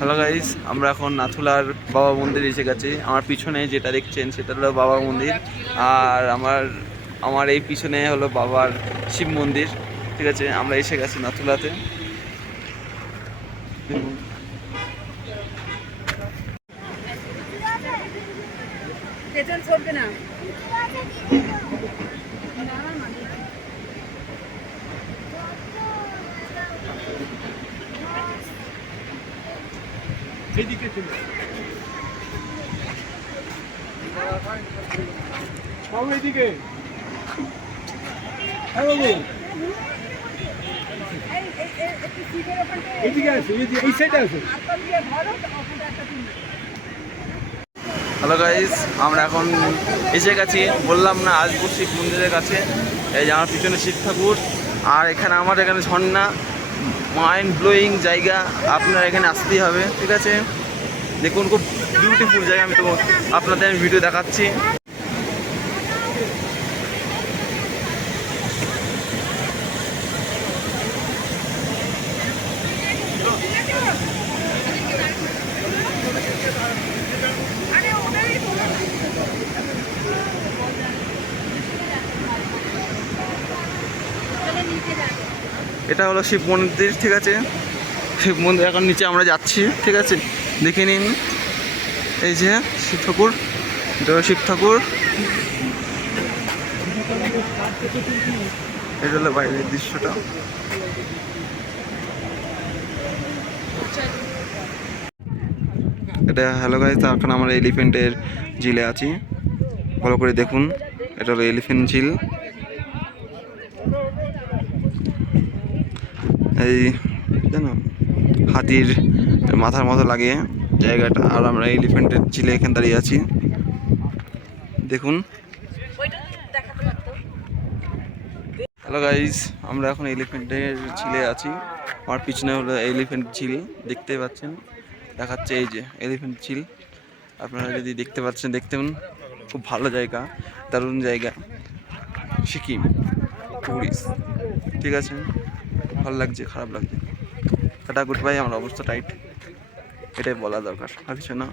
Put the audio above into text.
Hello guys, আমরা এখন নাথুলার বাবা মন্দির এসে গেছি। আমার পিছনে যেটা দেখছেন সেটা হলো বাবার মন্দির, আর আমার এই পিছনে হলো বাবার শিব মন্দির। ঠিক আছে, আমরা এসে গেছি নাথুলাতে। এদিকে চলে বাবু, এদিকে। হ্যাঁ বাবু, এদিকে আছে, এই সাইডে আছে। হ্যালো গাইস, আমরা এখন এসে গেছি, বললাম না আসবো শিব মন্দিরের কাছে। এই যে আমার পিছনে শিব ঠাকুর, আর এখানে এখানে ঝর্ণা, মাইন্ড ব্লোয়িং জায়গা। আপনারা এখানে আসতেই হবে। ঠিক আছে, দেখুন খুব বিউটিফুল জায়গা। আপনাদের আমি ভিডিও দেখাচ্ছি। এটা হলো শিব মন্দির। ঠিক আছে, শিব মন্দির এখন নিচে আমরা যাচ্ছি। ঠিক আছে, দেখে নিন। এই যে শিব ঠাকুর, এটা হলো শিব ঠাকুর। এটা হলো বাইরের দৃশ্যটা। এটা হ্যালো গাইস, এখন আমরা এলিফ্যান্টের ঝিলে আছি। ভালো করে দেখুন, এটা হলো এলিফ্যান্ট ঝিল। এই জানো হাতির মাথার মতো লাগে জায়গাটা, আর আমরা এলিফ্যান্টের ঝিলে এখানে দাঁড়িয়ে আছি। দেখুন। হ্যালো গাইস, আমরা এখন এলিফ্যান্টের ঝিলে আছি। আমার পিছনে হলো এলিফ্যান্ট ঝিল, দেখতে পাচ্ছেন, দেখাচ্ছে এই যে এলিফ্যান্ট ঝিল। আপনারা যদি দেখতে পাচ্ছেন, দেখতেন, খুব ভালো জায়গা, দারুণ জায়গা। সিকিম টুরিস্ট। ঠিক আছে, ভালো লাগছে, খারাপ লাগছে। Tata, good bye. আমার অবস্থা টাইট, এটাই বলা দরকার, আর কিছু না।